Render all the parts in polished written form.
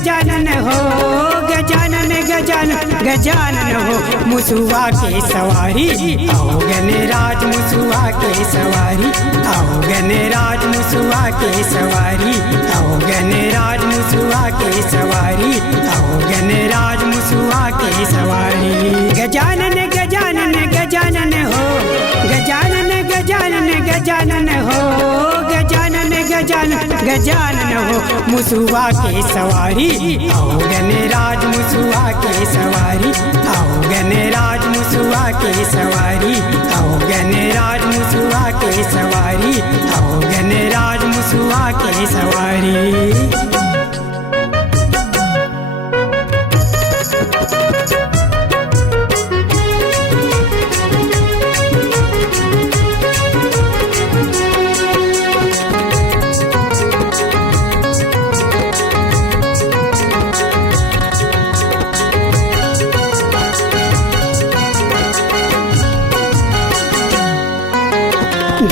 गजानन हो गजानन गजानन गजानन हो मुसुआ के सवारी आओ गणराज मुसुआ के सवारी आओ गणराज मुसुआ के सवारी आओ गणराज मुसुआ के सवारी आओ गणराज मुसुआ के सवारी गजानन गजानन गजानन हो गजानन गजानन गजानन हो गजानन गजानन गजानन हो मुसुआ के सवारी आओ गणराज मुसुआ के सवारी आओ गणराज मुसुआ के सवारी आओ गणराज मुसुआ के सवारी आओ गणराज मुसुआ के सवारी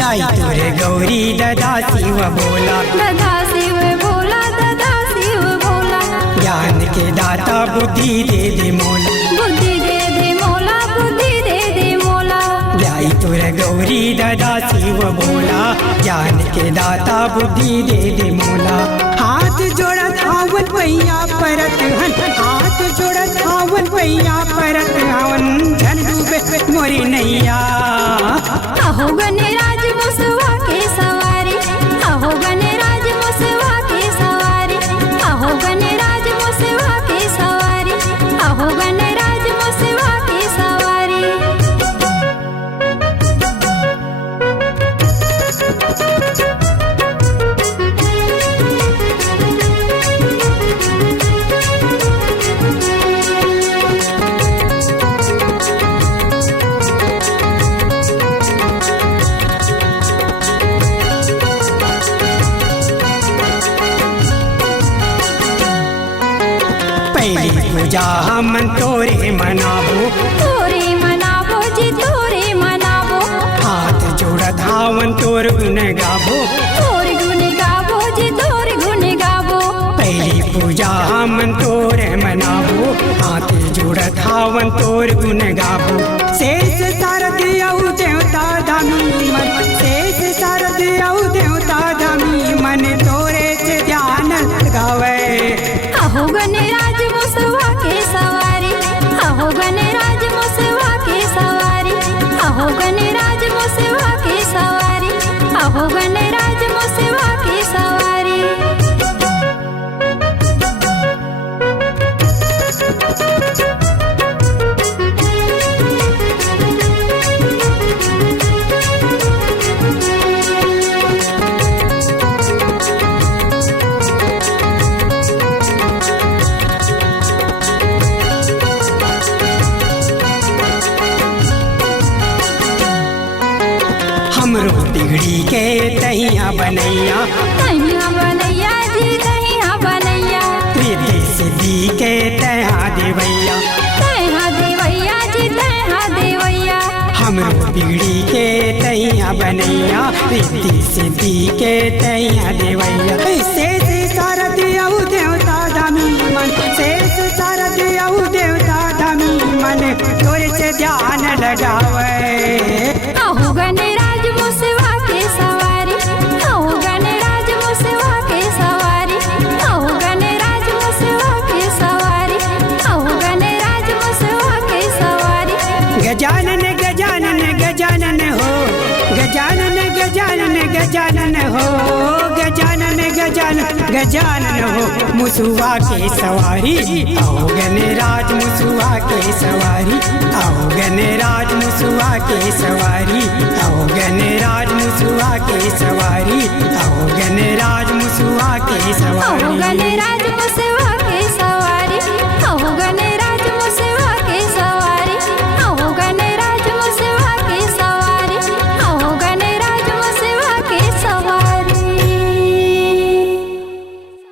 दाई तुरे गौरी ददा शिव भोला ददा शिव भोला ददा शिव भोला ज्ञान के दाता बुद्धि दे मोला बुद्धि दे मोला बुद्धि दे मोला दाई तुरे गौरी ददा शिव भोला ज्ञान के दाता बुद्धि दे मोला हाथ जोड़त आवन भैया परत हन हाथ जोड़त आवन भैया परत हवन झन डूबे मोरी नैया आहो गणराज मुसुआ के सवारी आहो गणराज मुसुआ के सवारी आहो गणराज मुसुआ के सवारी आहो गणराज मुसुआ के सवारी पूजा हम तोरे मनाबो तोरे मनाबो जी तोरे मनाबो हाथ जोड़ धावन तोर गुन गाबो तोरे गुण गाबो जी तोरे गुण गाबो पहली पूजा हम तोरे मनाबो हाथ जोड़ धावन तोर गुन गाबो शेष शारद औ देवता धामी मन शेष शारद औ देवता धामी मन तोरे से ध्यान लगावे आहो गणराज मुसुआ के सवारी आहो गणराज मुसुआ के सवारी आहो गणराज मुसुआ के सवारी आहो गणराज मुसुआ के सवारी हमरो बिगड़ी के तैया बनैया तैया बनैया जी तैया बनैया प्रीति सिद्धि के तैया देवैया तैया देवैया जी तैया देवैया हमरो बिगड़ी के तैया बनैया प्रीति सिद्धि के तैया देवैया शेष शारद औ देवता धामी मन शेष शारद औ देवता धामी मन तोरे से ध्यान लगावे आहो गणराज मुसुआ के सवारी आहो गणराज मुसुआ के सवारी आहो गणराज मुसुआ के सवारी आहो गणराज मुसुआ के सवारी गजानन गजानन गजानन हो गजानन गजानन गजानन हो गजानन गजानन गजानन हो मुसुआ के सवारी आओ गणराज मुसुआ के सवारी आओ गणराज मुसुआ के सवारी आओ गणराज मुसुआ के सवारी आओ गणराज मुसुआ के आहो सवारी गणराज